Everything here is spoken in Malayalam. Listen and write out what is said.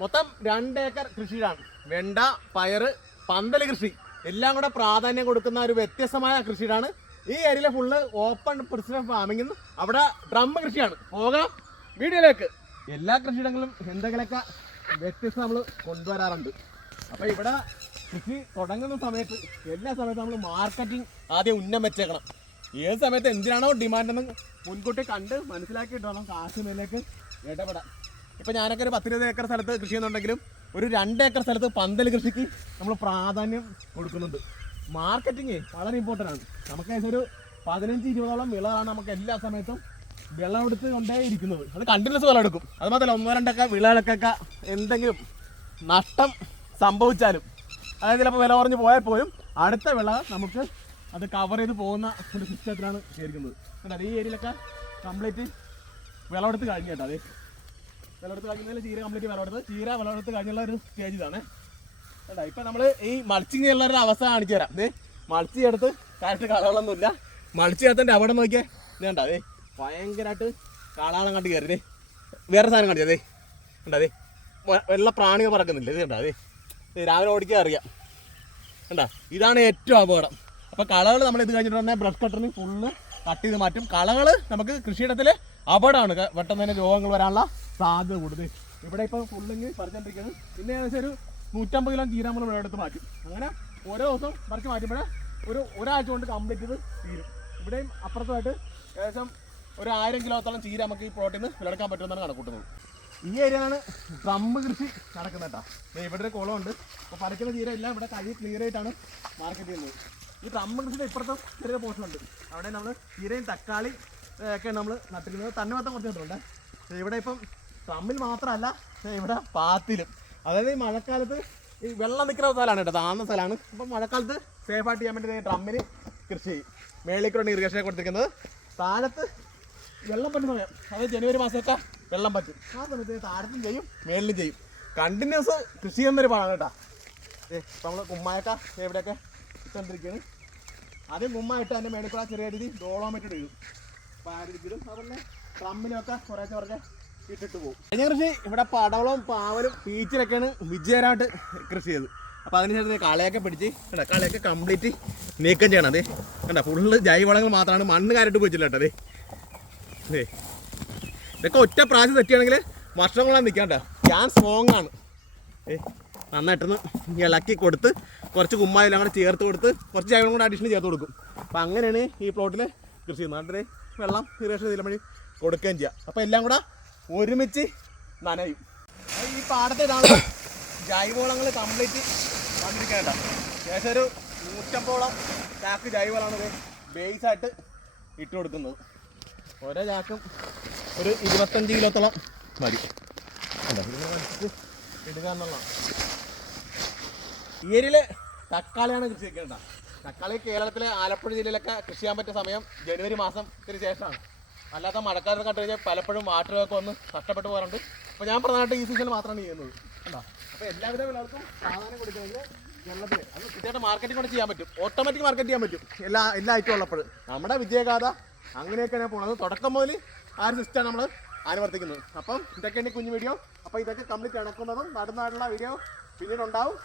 മൊത്തം രണ്ട് ഏക്കർ കൃഷിയിലാണ്. വെണ്ട പയറ് പന്തൽ കൃഷി. എല്ലാം കൂടെ പ്രാധാന്യം കൊടുക്കുന്ന ഒരു വ്യത്യസ്തമായ കൃഷിയിലാണ്. ഈ ഏരിയയിലെ ഫുള്ള് ഓപ്പൺ പ്രിസിഡൻ ഫാമിംഗ് അവിടെ ഡ്രം കൃഷിയാണ്. പോകാം. വീഡിയോയിലേക്ക്. എല്ലാ കൃഷിയിടങ്ങളിലും എന്തെങ്കിലുമൊക്കെ വ്യത്യസ്തം നമ്മൾ കൊണ്ടുവരാറുണ്ട്. അപ്പോൾ ഇവിടെ കൃഷി തുടങ്ങുന്ന സമയത്ത് എല്ലാ സമയത്തും നമ്മൾ മാർക്കറ്റിംഗ് ആദ്യം ഉന്നം വെച്ചേക്കണം. ഏത് സമയത്ത് എന്തിനാണോ ഡിമാൻഡ് എന്ന് മുൻകൂട്ടി കണ്ട് മനസ്സിലാക്കിയിട്ട് വേണം കാശ് മേലേക്ക് ഇടപെടാൻ. ഇപ്പം ഞാനൊക്കെ ഒരു പത്തിരുപത് ഏക്കർ സ്ഥലത്ത് കൃഷി ചെയ്യുന്നുണ്ടെങ്കിലും ഒരു രണ്ട് ഏക്കർ സ്ഥലത്ത് പന്തൽ കൃഷിക്ക് നമ്മൾ പ്രാധാന്യം കൊടുക്കുന്നുണ്ട്. മാർക്കറ്റിങ് വളരെ ഇമ്പോർട്ടന്റ് ആണ്. നമുക്ക് ഒരു പതിനഞ്ച് ഇരുപതോളം വിളകളാണ് നമുക്ക് എല്ലാ സമയത്തും വിളവെടുത്ത് കൊണ്ടേ ഇരിക്കുന്നത്. അത് കണ്ടിന്യൂസ് വിളവെടുക്കും അത് മാത്രമല്ല ഒന്നോ രണ്ടൊക്കെ വിളകൾക്കൊക്കെ എന്തെങ്കിലും നഷ്ടം സംഭവിച്ചാലും അതായത് ചിലപ്പോൾ വില കുറഞ്ഞ് പോയാൽ പോലും അടുത്ത വിള നമുക്ക് അത് കവർ ചെയ്ത് പോകുന്ന ഒരു സിസ്റ്റത്തിലാണ് ചേരിക്കുന്നത് അതായത് ഈ ഏരിയയിലൊക്കെ കംപ്ലീറ്റ് വിളവെടുത്ത് കഴിഞ്ഞു കേട്ടോ. അതെ. വിളവെടുത്ത് കഴിഞ്ഞാൽ ചീര കംപ്ലീറ്റ് വിളവെടുത്ത്. ചീര വിളവെടുത്ത് കഴിഞ്ഞുള്ള ഒരു സ്റ്റേജ് ഇതാണ്. കേട്ടോ ഇപ്പം നമ്മൾ ഈ മൾച്ചിങ് ചെയ്യുന്നവരുടെ അവസ്ഥ കാണിച്ചു തരാം. ദേ മൾച്ചി എടുത്ത് കറക്റ്റ് കളകളൊന്നുമില്ല മൾച്ചി എടുത്തിന്റെ അവിടെ നോക്കിയാൽ ഇത് കണ്ടോ? അതെ ഭയങ്കരമായിട്ട് കാളാളം കണ്ട് കയറി. വേറെ സാധനം കണ്ടു? അതേ കണ്ടോ? അതേ വെള്ള പ്രാണികൾ പറക്കുന്നില്ല? ഇത് കണ്ടോ? അതെ രാവിലെ ഓടിക്കാൻ അറിയാം. കണ്ടോ? ഇതാണ് ഏറ്റവും അപകടം. അപ്പോൾ കളകൾ നമ്മൾ ഇത് കഴിഞ്ഞിട്ടുണ്ടെങ്കിൽ ബ്രഷ് കട്ടറിന് ഫുള്ള് കട്ട് ചെയ്ത് മാറ്റും. കളകൾ നമുക്ക് കൃഷിയിടത്തിൽ അപകടമാണ് പെട്ടെന്ന് തന്നെ രോഗങ്ങൾ വരാനുള്ള സാധ്യത കൂടുതൽ ഇവിടെ ഇപ്പം ഫുള്ളിങ് പറിച്ചുകൊണ്ടിരിക്കുന്നത് പിന്നെ ഏകദേശം ഒരു നൂറ്റമ്പത് കിലോ ചീര നമ്മൾ ഇവിടെ എടുത്ത് മാറ്റും. അങ്ങനെ ഓരോ ദിവസം പറിച്ച് മാറ്റുമ്പോഴേ ഒരു ഒരാഴ്ച കൊണ്ട് കംപ്ലീറ്റ് ചെയ്ത് തീരും. ഇവിടെയും അപ്പുറത്തുമായിട്ട് ഏകദേശം ഒരു ആയിരം കിലോത്തോളം ചീര നമുക്ക് ഈ പ്ലോട്ടിൽ നിന്ന് വിളവെടുക്കാൻ പറ്റുമെന്നാണ് കണക്കൂട്ടുന്നത്. ഈ ഏരിയയിലാണ് ഡ്രമ്മ് കൃഷി നടക്കുന്നത് കേട്ടോ. ഇവിടെ ഒരു കുളമുണ്ട് അപ്പോൾ പറിക്കുന്ന ചീര എല്ലാം ഇവിടെ കഴി ക്ലിയർ ആയിട്ടാണ് മാർക്കറ്റ് ചെയ്യുന്നത്. ഈ തമ്മിടത്തിന്റെ കൃഷിയുടെ ഇപ്പുറത്തെ ചെറിയ പോർഷൻ ഉണ്ട്. അവിടെ നമ്മൾ ചീരയും തക്കാളി ഒക്കെ നമ്മൾ നട്ടിരിക്കുന്നത്. തണ്ണിമത്തം കുറച്ച് നട്ടിട്ടുണ്ട്. ദേ ഇവിടെ ഇപ്പം തമ്മിൽ മാത്രമല്ല ഇവിടെ പാത്തിലും. അതായത് ഈ മഴക്കാലത്ത് ഈ വെള്ളം നിൽക്കുന്ന സ്ഥലമാണ് കേട്ടോ താന്ന സ്ഥലമാണ്. അപ്പം മഴക്കാലത്ത് സേഫ് സേഫായിട്ട് ചെയ്യാൻ വേണ്ടി ഡ്രമ്മിൽ കൃഷി ചെയ്യും മേളിക്കൂടെ ഇറിഗേഷൻ കൊടുത്തിരിക്കുന്നത്. താഴത്ത് വെള്ളം പറ്റുന്ന സമയം അതായത് ജനുവരി മാസമൊക്കെ വെള്ളം പറ്റും. ആ സമയത്ത് താഴത്തും ചെയ്യും മേളിലും ചെയ്യും. കണ്ടിന്യൂസ് കൃഷി ചെയ്യുന്നൊരു പാടാണ് കേട്ടോ. നമ്മൾ കുമ്മായൊക്കെ എവിടെയൊക്കെ ഇട്ടുകൊണ്ടിരിക്കുകയാണ് അതിന് മുമ്പായിട്ട് അതിന്റെ മേളിൽ കൂടെ ചെറിയ രീതി ഡോളോമീറ്റർ ഇടും അപ്പോൾ ആ രീതിയിലും അതുപോലെ ഡ്രമ്മിലൊക്കെ കുറേശ്ശെ കുറച്ച് ഇട്ടിട്ട് പോകും. കഴിഞ്ഞ കൃഷി ഇവിടെ പടവളവും പാവലും പീച്ചിലൊക്കെയാണ് വിജയരായിട്ട് കൃഷി ചെയ്തത്. അപ്പോൾ അതിനുശേഷം കളയൊക്കെ പിടിച്ച് കണ്ടോ കളയൊക്കെ കംപ്ലീറ്റ് നീക്കം ചെയ്യണം അതെ കണ്ട ഫുള്ള് ജൈവവളങ്ങൾ മാത്രമാണ് മണ്ണ് കാരിട്ട് പോയിട്ടില്ല കേട്ടോ അതെ. ഇതൊക്കെ ഒറ്റ പ്രാവശ്യം തെറ്റിയാണെങ്കിൽ വർഷങ്ങളാണ് നിൽക്കാണ്ട ഞാൻ സ്ട്രോങ് ആണ്. ഏ നന്നായിട്ടൊന്ന് ഇളക്കി കൊടുത്ത് കുറച്ച് കുമ്മായെല്ലാം കൂടെ ചേർത്ത് കൊടുത്ത് കുറച്ച് ജൈവം കൂടെ അഡീഷണൽ ചേർത്ത് കൊടുക്കും. അപ്പം അങ്ങനെയാണ് ഈ പ്ലോട്ടിൽ കൃഷി ചെയ്യുന്നത്. അതിന്റെ വെള്ളം ഇറേഷൻ ഇതിലും വഴി കൊടുക്കുകയും ചെയ്യാം. അപ്പോൾ എല്ലാം കൂടെ ഒരുമിച്ച് നനയും. ഈ പാടത്തെ ഇതാണ് ജൈവവളങ്ങൾ കംപ്ലീറ്റ് വന്നിരിക്കേണ്ട ഏകദേശം ഒരു നൂറ്റമ്പോളം ചാക്ക് ജൈവവളമാണ് ബേസായിട്ട് ഇട്ട് കൊടുക്കുന്നത്. ഓരോ ചാക്കും ഒരു ഇരുപത്തഞ്ച് കിലോത്തോളം മതി ഇടുക എന്നുള്ളതാണ്. ഈ തക്കാളിയാണ് കൃഷി വെക്കേണ്ട തക്കാളി കേരളത്തിലെ ആലപ്പുഴ ജില്ലയിലൊക്കെ കൃഷി ചെയ്യാൻ പറ്റിയ സമയം ജനുവരി മാസത്തിന് ശേഷമാണ്. അല്ലാത്ത മഴക്കാലത്ത് കണ്ടു കഴിഞ്ഞാൽ പലപ്പോഴും വാട്ടറൊക്കെ വന്ന് നഷ്ടപ്പെട്ടു പോകാറുണ്ട്. അപ്പോൾ ഞാൻ പ്രധാനമായിട്ട് ഈ സീസണിൽ മാത്രമാണ് ചെയ്യുന്നത്. കണ്ടോ? അപ്പോൾ എല്ലാവിധ വിളകൾക്കും പ്രാധാന്യം കൊടുക്കുന്നത് കേരളത്തിൽ അത് കൃത്യമായിട്ട് മാർക്കറ്റിംഗ് കൂടെ ചെയ്യാൻ പറ്റും. ഓട്ടോമാറ്റിക് മാർക്കറ്റ് ചെയ്യാൻ പറ്റും. എല്ലാ എല്ലാ ഐറ്റം ഉള്ളപ്പോൾ നമ്മുടെ വിജയഗാഥ അങ്ങനെയൊക്കെ ഞാൻ പോണത് തുടക്കം മുതൽ ആ ഒരു സിസ്റ്റമാണ് നമ്മൾ അനുവർത്തിക്കുന്നത്. അപ്പം ഇതൊക്കെയാണ് കുഞ്ഞു വീഡിയോ അപ്പോൾ ഇതൊക്കെ കംപ്ലീറ്റ് ഇണക്കുന്നതും നടുന്നായിട്ടുള്ള വീഡിയോ പിന്നീട് ഉണ്ടാവും